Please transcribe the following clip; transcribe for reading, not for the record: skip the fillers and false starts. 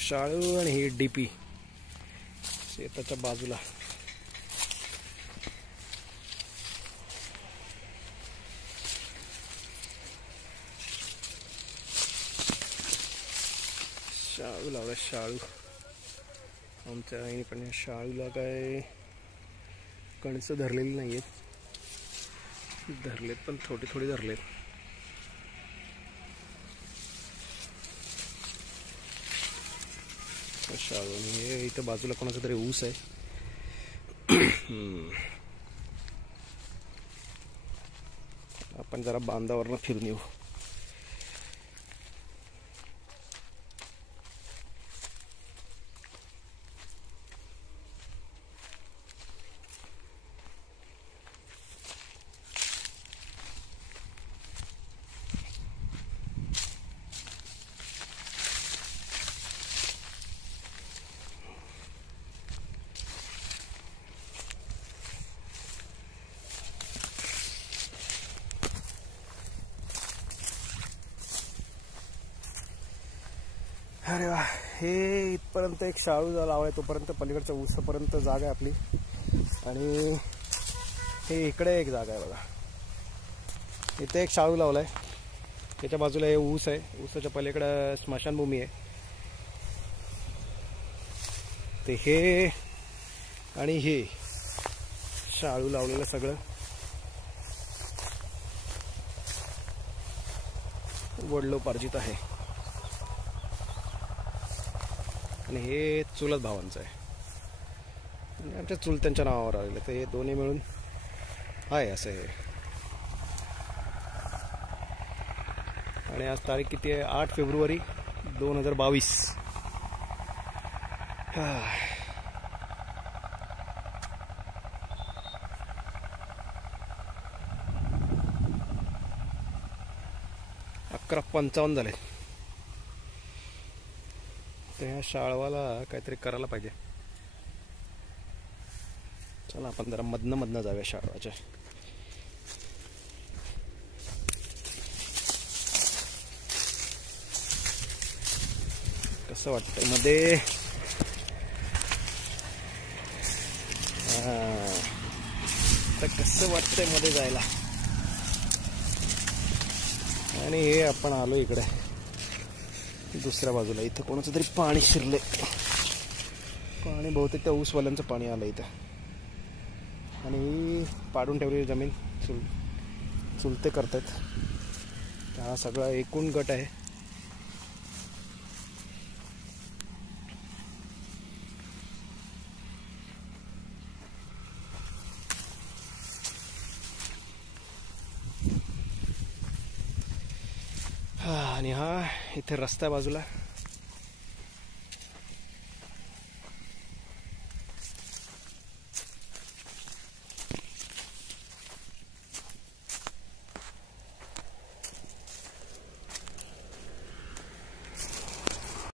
शाळू आणि ही डीपी शेताच्या बाजूला. शाळू लावला. शाळू आमच्या आईने पण शाळूला काय कणसं धरलेली नाहीयेत, धरलेत पण थोडी थोडी धरलेत. शाळू. आणि हे इथं बाजूला कोणाचा तरी ऊस आहे. आपण जरा बांधावरनं फिरून येऊ. अरे वा, हे इथपर्यंत एक शाळू लावलाय, तोपर्यंत पलीकडच्या ऊसापर्यंत जागा आहे आपली. आणि हे इकडे एक जागा आहे बघा, इथे एक शाळू लावलाय. त्याच्या बाजूला हे ऊस आहे, ऊसाच्या पलीकडे स्मशानभूमी आहे. ते हे आणि हे शाळू लावलेलं सगळं वडिलोपार्जित आहे. आणि हे चुलत भावांचं आहे, म्हणजे आमच्या चुलत्यांच्या नावावर आलेलं. तर हे दोन्ही मिळून आहे असं हे. आणि आज तारीख किती आहे? 8 फेब्रुवारी 2022. अकरा 55 झाले. तर ह्या शाळवाला काहीतरी करायला पाहिजे. चला आपण जरा मधनं जाऊया शाळवाच्या. कसं वाटतंय मध्ये? तर कसं वाटतंय मध्ये जायला? आणि हे आपण आलो इकडे दुसऱ्या बाजूला. इथं कोणाचं तरी पाणी शिरले. पाणी बहुतेक त्या ऊसवाल्यांचं पाणी आलं इथं. आणि पाडून ठेवलेली जमीन चुलते करतात. हा सगळा एकूण गट आहे. आणि हा इथे रस्त्या बाजूला